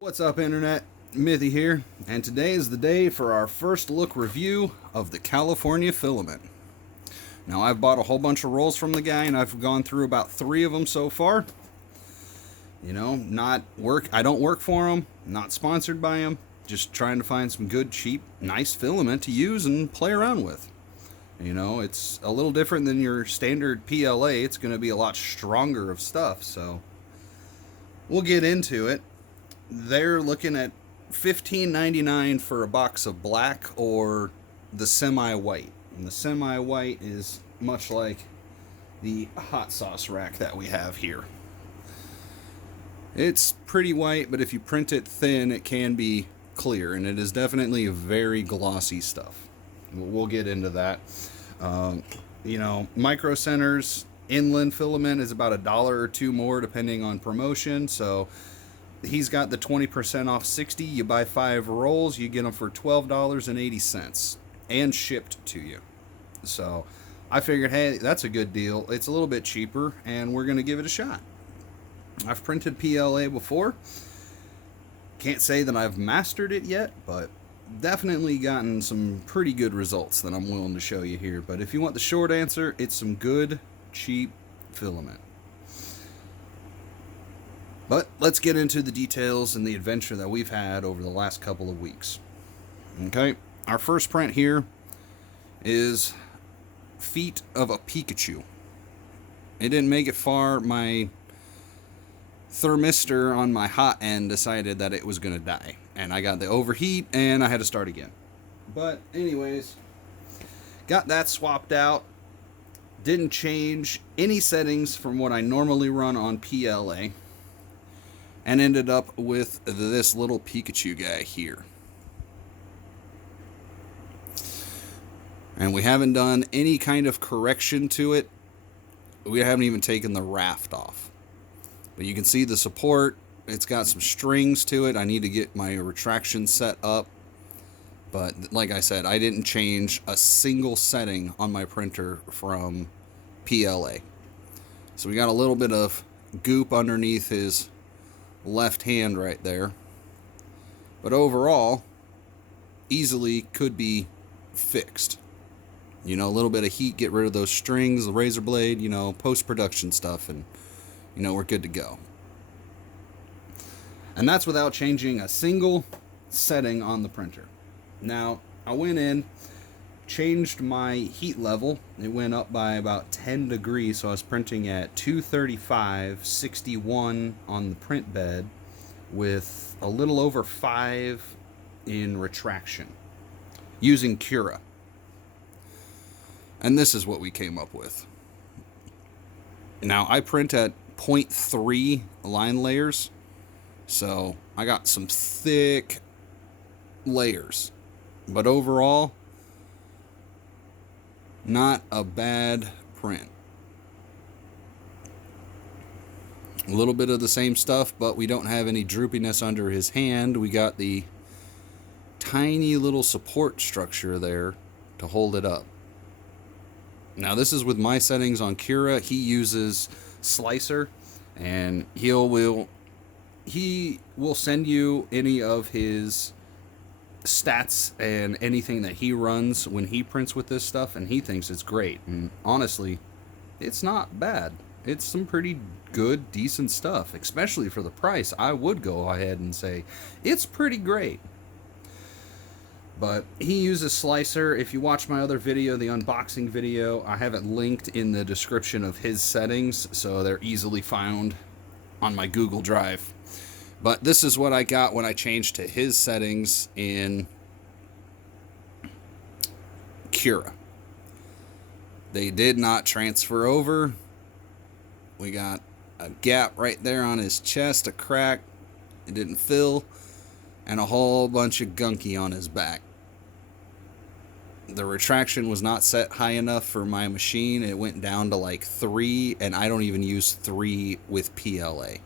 What's up, Internet? Mythi here, and today is the day for our first look review of the California Filament. Now, I've bought a whole bunch of rolls from the guy, and I've gone through about 3 of them so far. You know, I don't work for him, not sponsored by him, just trying to find some good, cheap, nice filament to use and play around with. You know, it's a little different than your standard PLA. It's going to be a lot stronger of stuff, so we'll get into it. They're looking at $15.99 for a box of black or the semi-white. And the semi-white is much like the hot sauce rack that we have here. It's pretty white, but if you print it thin, it can be clear, and it is definitely very glossy stuff. We'll get into that. You know, micro centers, inland filament is about $1 or $2 more depending on promotion, so he's got the 20% off 60. You buy 5 rolls, you get them for $12.80 and shipped to you. So I figured, hey, that's a good deal. It's a little bit cheaper, and we're going to give it a shot. I've printed PLA before. Can't say that I've mastered it yet, but definitely gotten some pretty good results that I'm willing to show you here. But if you want the short answer, it's some good, cheap filament. But let's get into the details and the adventure that we've had over the last couple of weeks. Okay, our first print here is Feet of a Pikachu. It didn't make it far. My thermistor on my hot end decided that it was going to die. And I got the overheat and I had to start again. But anyways, got that swapped out. Didn't change any settings from what I normally run on PLA. And ended up with this little Pikachu guy here. And we haven't done any kind of correction to it. We haven't even taken the raft off. But you can see the support. It's got some strings to it. I need to get my retraction set up. But like I said, I didn't change a single setting on my printer from PLA. So we got a little bit of goop underneath his left hand right there, but overall easily could be fixed. You know, a little bit of heat, get rid of those strings, the razor blade, you know, post-production stuff, and you know, we're good to go. And that's without changing a single setting on the printer. Now, I went in, changed my heat level. It went up by about 10 degrees, so I was printing at 235, 61 on the print bed with a little over 5 in retraction using Cura. And this is what we came up with. Now, I print at 0.3 line layers, so I got some thick layers. But overall, not a bad print. A little bit of the same stuff, but we don't have any droopiness under his hand. We got the tiny little support structure there to hold it up. Now this is with my settings on Cura. He uses Slicer, and he will send you any of his stats and anything that he runs when he prints with this stuff, and he thinks it's great. And honestly, it's not bad. It's some pretty good, decent stuff, especially for the price. I would go ahead and say it's pretty great. But he uses Slicer. If you watch my other video, the unboxing video, I have it linked in the description of his settings, so they're easily found on my Google Drive. But this is what I got when I changed to his settings in Cura. They did not transfer over. We got a gap right there on his chest, a crack. It didn't fill. And a whole bunch of gunky on his back. The retraction was not set high enough for my machine. It went down to like 3, and I don't even use 3 with PLA.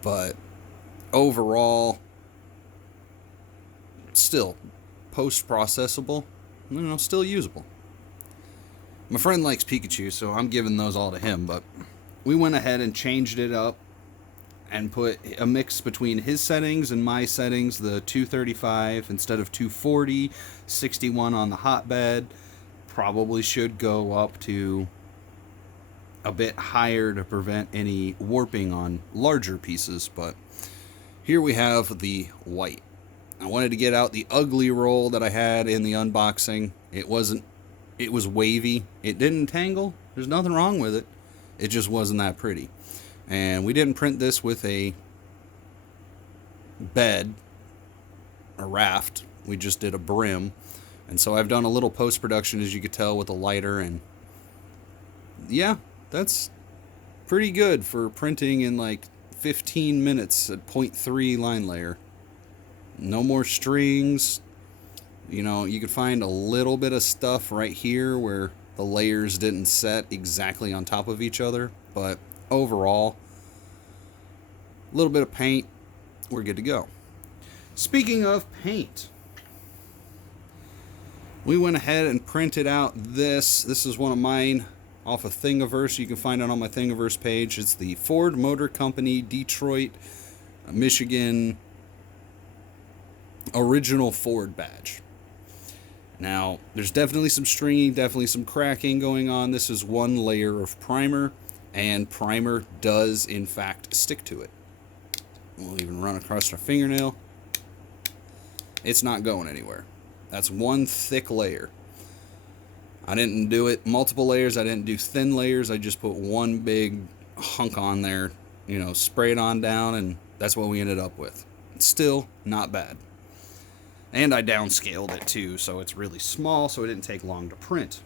But overall, still post-processable, you know, still usable. My friend likes Pikachu, so I'm giving those all to him, but we went ahead and changed it up and put a mix between his settings and my settings, the 235 instead of 240, 61 on the hotbed. Probably should go up to a bit higher to prevent any warping on larger pieces, but here we have the white. I wanted to get out the ugly roll that I had in the unboxing. It was wavy. It didn't tangle. There's nothing wrong with it. It just wasn't that pretty. And we didn't print this with a bed, a raft. We just did a brim. And so I've done a little post-production, as you could tell, with a lighter. And yeah, that's pretty good for printing in like 15 minutes at 0.3 line layer. No more strings. You know, you could find a little bit of stuff right here where the layers didn't set exactly on top of each other. But overall, a little bit of paint, we're good to go. Speaking of paint, we went ahead and printed out this. This is one of mine off of Thingaverse. You can find it on my Thingaverse page. It's the Ford Motor Company, Detroit, Michigan original Ford badge. Now, there's definitely some stringing, definitely some cracking going on. This is one layer of primer, and primer does, in fact, stick to it. We'll even run across our fingernail. It's not going anywhere. That's one thick layer. I didn't do it multiple layers. I didn't do thin layers. I just put one big hunk on there, you know, spray it on down, and that's what we ended up with. It's still not bad. And I downscaled it too, so it's really small, so it didn't take long to print.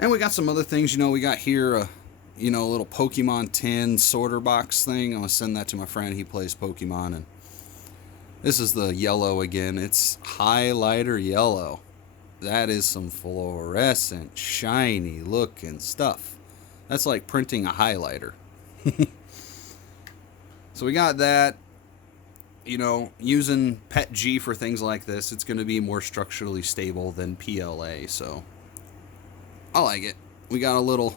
And we got some other things. You know, we got here a little Pokemon tin sorter box thing. I'm going to send that to my friend. He plays Pokemon. And this is the yellow again. It's highlighter yellow. That is some fluorescent, shiny looking stuff. That's like printing a highlighter. So we got that. You know, using PETG for things like this, it's going to be more structurally stable than PLA, so I like it. We got a little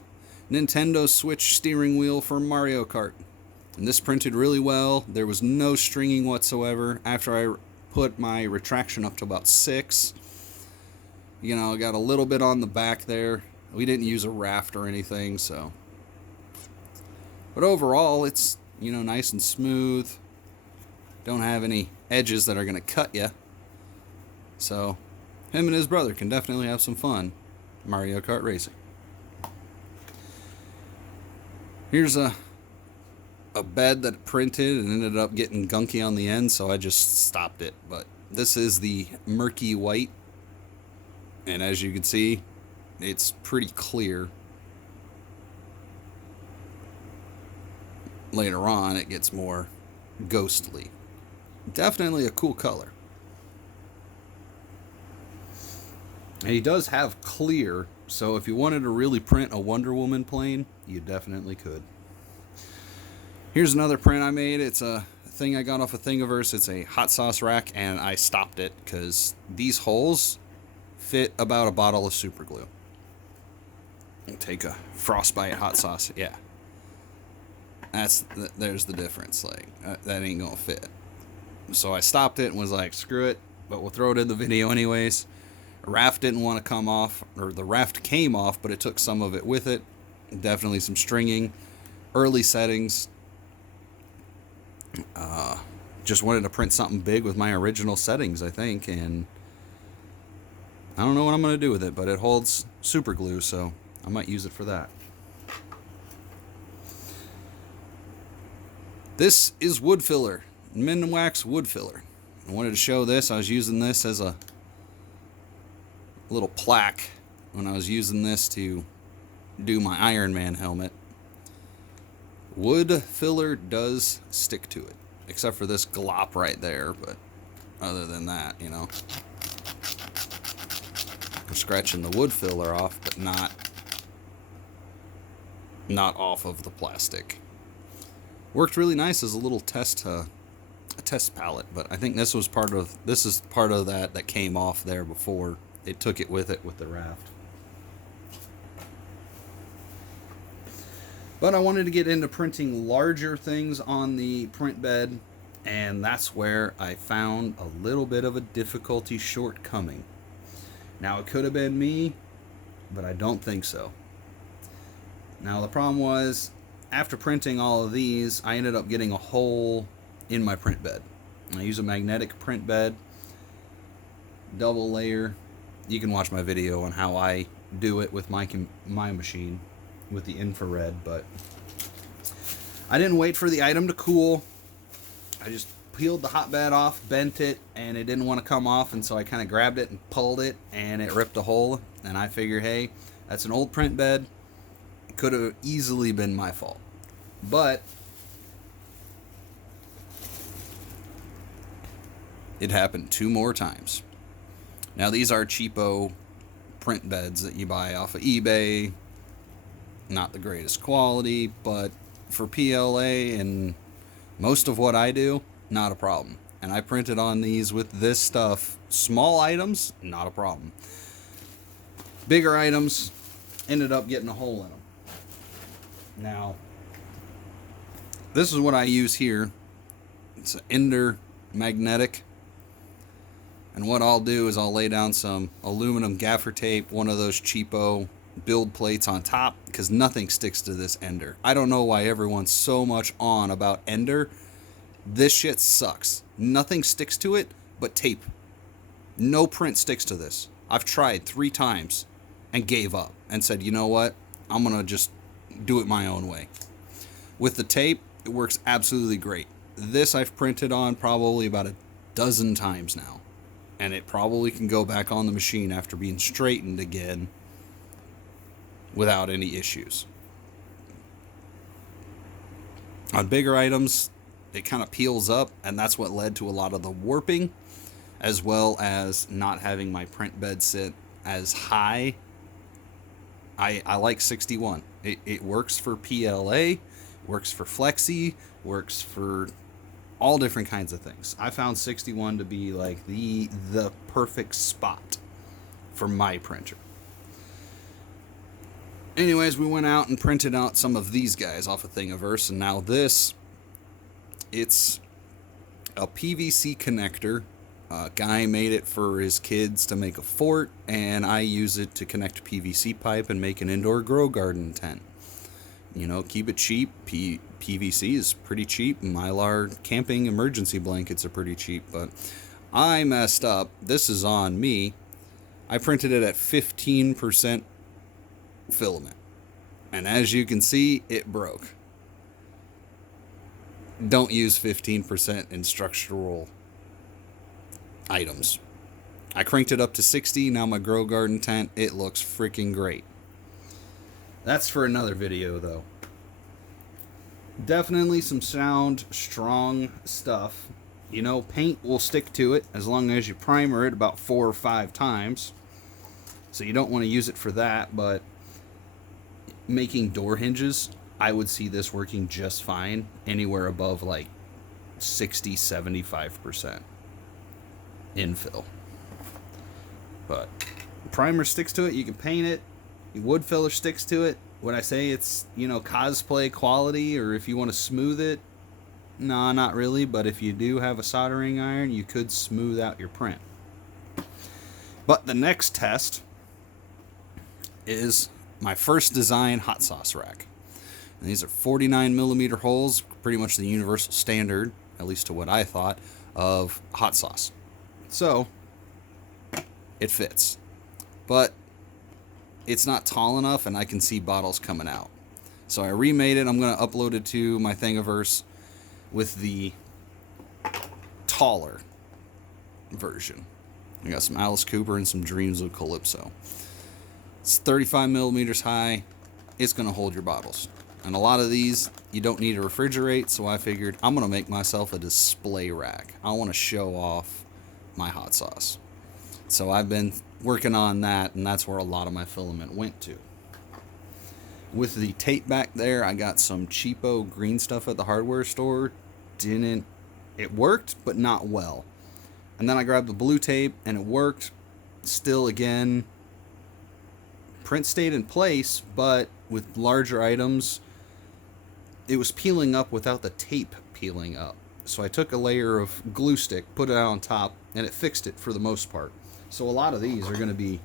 Nintendo Switch steering wheel for Mario Kart, and this printed really well. There was no stringing whatsoever. After I put my retraction up to about 6, you know, I got a little bit on the back there. We didn't use a raft or anything, so. But overall, it's, you know, nice and smooth. Don't have any edges that are going to cut you. So, him and his brother can definitely have some fun Mario Kart racing. Here's a bed that printed and ended up getting gunky on the end, so I just stopped it. But this is the murky white. And as you can see, it's pretty clear. Later on, it gets more ghostly. Definitely a cool color. And he does have clear, so if you wanted to really print a Wonder Woman plane, you definitely could. Here's another print I made. It's a thing I got off of Thingaverse. It's a hot sauce rack, and I stopped it because these holes fit about a bottle of super glue. Take a Frostbite hot sauce. Yeah. There's the difference. Like, that ain't gonna fit. So I stopped it and was like, screw it, but we'll throw it in the video anyways. The raft didn't want to come off, or the raft came off, but it took some of it with it. Definitely some stringing. Early settings. Just wanted to print something big with my original settings, I think, and I don't know what I'm going to do with it, but it holds super glue, so I might use it for that. This is wood filler. Minwax wood filler. I wanted to show this. I was using this as a little plaque when I was using this to do my Iron Man helmet. Wood filler does stick to it, except for this glop right there, but other than that, you know, I'm scratching the wood filler off, but not off of the plastic. Worked really nice as a little test palette, but I think this is part of that came off there before they took it with the raft. But I wanted to get into printing larger things on the print bed, and that's where I found a little bit of a difficulty shortcoming. Now, it could have been me, but I don't think so. Now, the problem was, after printing all of these, I ended up getting a hole in my print bed. I use a magnetic print bed, double layer. You can watch my video on how I do it with my machine with the infrared, but I didn't wait for the item to cool. I just peeled the hotbed off, bent it, and it didn't want to come off, and so I kind of grabbed it and pulled it, and it ripped a hole. And I figured, hey, that's an old print bed. It could have easily been my fault. But it happened 2 more times. Now, these are cheapo print beds that you buy off of eBay. Not the greatest quality, but for PLA and most of what I do, not a problem. And I printed on these with this stuff. Small items, not a problem. Bigger items, ended up getting a hole in them. Now, this is what I use here. It's an Ender magnetic. And what I'll do is I'll lay down some aluminum gaffer tape, one of those cheapo build plates on top, because nothing sticks to this Ender. I don't know why everyone's so much on about Ender. This shit sucks. Nothing sticks to it but tape. No print sticks to this. I've tried 3 times and gave up and said, you know what? I'm going to just do it my own way. With the tape, it works absolutely great. This I've printed on probably about a dozen times now. And it probably can go back on the machine after being straightened again without any issues. On bigger items, it kind of peels up, and that's what led to a lot of the warping, as well as not having my print bed sit as high. I like 61. It works for PLA, works for Flexi, works for all different kinds of things. I found 61 to be like the perfect spot for my printer. Anyways, we went out and printed out some of these guys off of Thingaverse, and now this, it's a PVC connector. A guy made it for his kids to make a fort, and I use it to connect PVC pipe and make an indoor grow garden tent. You know, keep it cheap. PVC is pretty cheap. Mylar camping emergency blankets are pretty cheap, but I messed up. This is on me. I printed it at 15% filament, and as you can see, it broke. Don't use 15% in structural items. I cranked it up to 60. Now my grow garden tent, it looks freaking great. That's for another video, though. Definitely some sound, strong stuff. You know, paint will stick to it as long as you primer it about 4 or 5 times. So you don't want to use it for that, but making door hinges, I would see this working just fine anywhere above like 60-75% infill. But primer sticks to it. You can paint it. Wood filler sticks to it. Would I say it's, you know, cosplay quality, or if you want to smooth it? No, not really, but if you do have a soldering iron, you could smooth out your print. But the next test is my first design hot sauce rack. And these are 49mm holes, pretty much the universal standard, at least to what I thought, of hot sauce. So, it fits. But it's not tall enough, and I can see bottles coming out. So I remade it. I'm going to upload it to my Thingaverse with the taller version. I got some Alice Cooper and some Dreams of Calypso. It's 35mm high. It's going to hold your bottles. And a lot of these, you don't need to refrigerate, so I figured I'm going to make myself a display rack. I want to show off my hot sauce. So I've been working on that, and that's where a lot of my filament went to. With the tape back there, I got some cheapo green stuff at the hardware store. It worked, but not well. And then I grabbed the blue tape, and it worked. Still, again, print stayed in place, but with larger items, it was peeling up without the tape peeling up. So I took a layer of glue stick, put it on top, and it fixed it for the most part. So a lot of these are going to be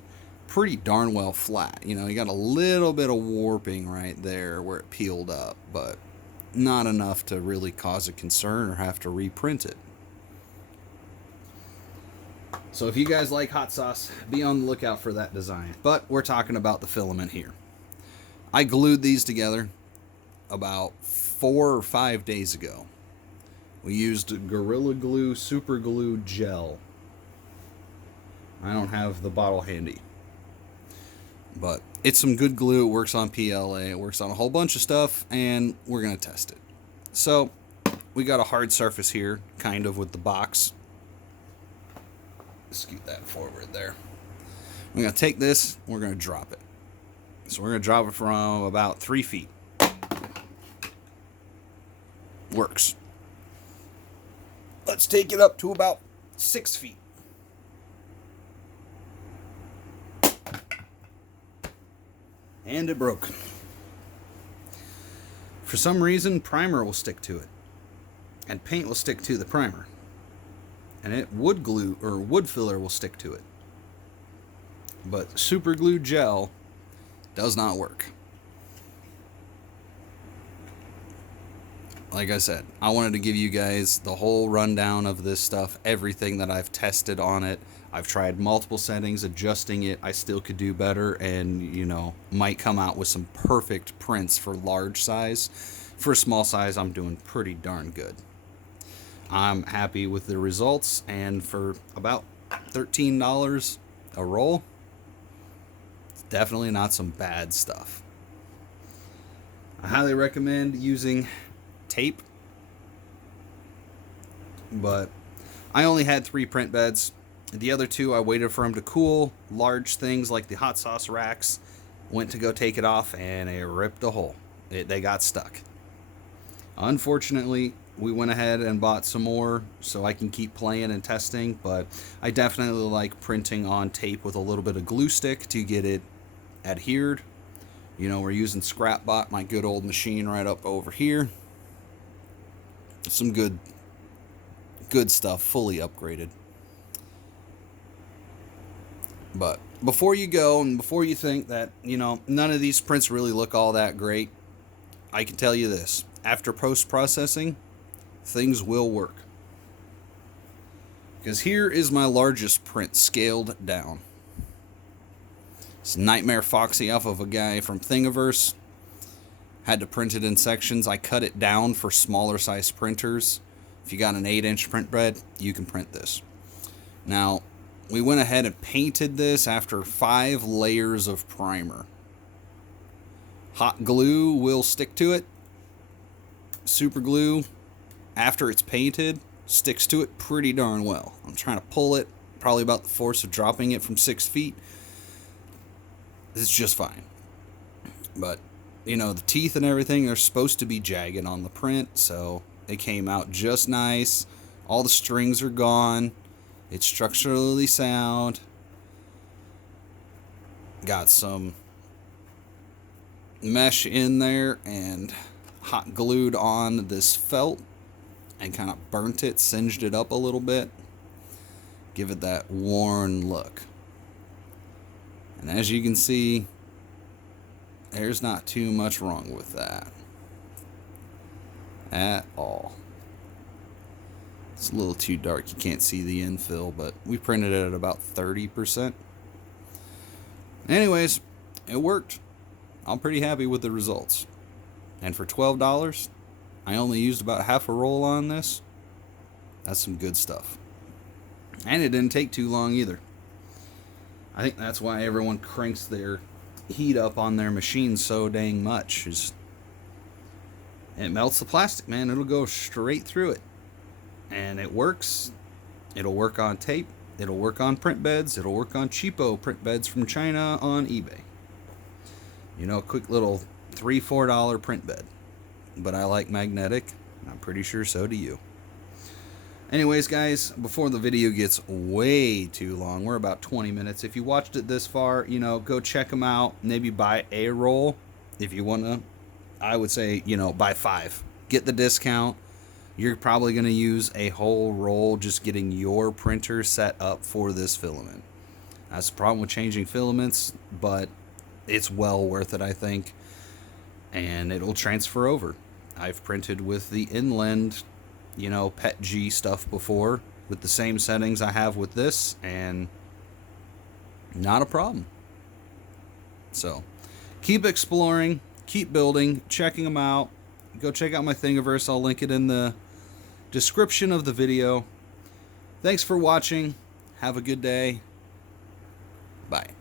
pretty darn well flat. You know, you got a little bit of warping right there where it peeled up, but not enough to really cause a concern or have to reprint it. So if you guys like hot sauce, be on the lookout for that design. But we're talking about the filament here. I glued these together about 4 or 5 days ago. We used Gorilla Glue Super Glue Gel. I don't have the bottle handy, but it's some good glue. It works on PLA, it works on a whole bunch of stuff, and we're going to test it. So we got a hard surface here, kind of with the box. Scoot that forward there. We're going to take this, we're going to drop it. So we're going to drop it from about 3 feet. Works. Let's take it up to about 6 feet. And it broke. For some reason, primer will stick to it. And paint will stick to the primer. And wood glue or wood filler will stick to it. But super glue gel does not work. Like I said, I wanted to give you guys the whole rundown of this stuff, everything that I've tested on it. I've tried multiple settings, adjusting it. I still could do better and, you know, might come out with some perfect prints for large size. For small size, I'm doing pretty darn good. I'm happy with the results, and for about $13 a roll, it's definitely not some bad stuff. I highly recommend using tape, but I only had 3 print beds. The other 2, I waited for them to cool. Large things like the hot sauce racks, went to go take it off, and it ripped a hole. They got stuck. Unfortunately, we went ahead and bought some more so I can keep playing and testing, but I definitely like printing on tape with a little bit of glue stick to get it adhered. You know, we're using Scrapbot, my good old machine right up over here. Some good stuff, fully upgraded. But before you go and before you think that, you know, none of these prints really look all that great, I can tell you this. After post-processing, things will work. Because here is my largest print scaled down. It's Nightmare Foxy off of a guy from Thingaverse. Had to print it in sections. I cut it down for smaller size printers. If you got an 8-inch print bed, you can print this. Now, we went ahead and painted this after 5 layers of primer. Hot glue will stick to it. Super glue, after it's painted, sticks to it pretty darn well. I'm trying to pull it, probably about the force of dropping it from 6 feet. It's just fine. But, you know, the teeth and everything, they're supposed to be jagged on the print, so it came out just nice. All the strings are gone. It's structurally sound. Got some mesh in there and hot glued on this felt and kind of burnt it, singed it up a little bit. Give it that worn look. And as you can see, there's not too much wrong with that at all. It's a little too dark, you can't see the infill, but we printed it at about 30%. Anyways, it worked. I'm pretty happy with the results. And for $12, I only used about half a roll on this. That's some good stuff. And it didn't take too long either. I think that's why everyone cranks their heat up on their machines so dang much. It melts the plastic, man. It'll go straight through it. And it works. It'll work on tape. It'll work on print beds. It'll work on cheapo print beds from China on eBay. You know, a quick little $3, $4 print bed. But I like magnetic. I'm pretty sure so do you. Anyways, guys, before the video gets way too long, we're about 20 minutes. If you watched it this far, you know, go check them out. Maybe buy a roll if you want to I would say, you know, buy 5. Get the discount. You're probably going to use a whole roll just getting your printer set up for this filament. That's the problem with changing filaments, but it's well worth it, I think. And it'll transfer over. I've printed with the Inland, you know, PETG stuff before with the same settings I have with this, and not a problem. So keep exploring, keep building, checking them out. Go check out my Thingaverse. I'll link it in the description of the video. Thanks for watching. Have a good day. Bye.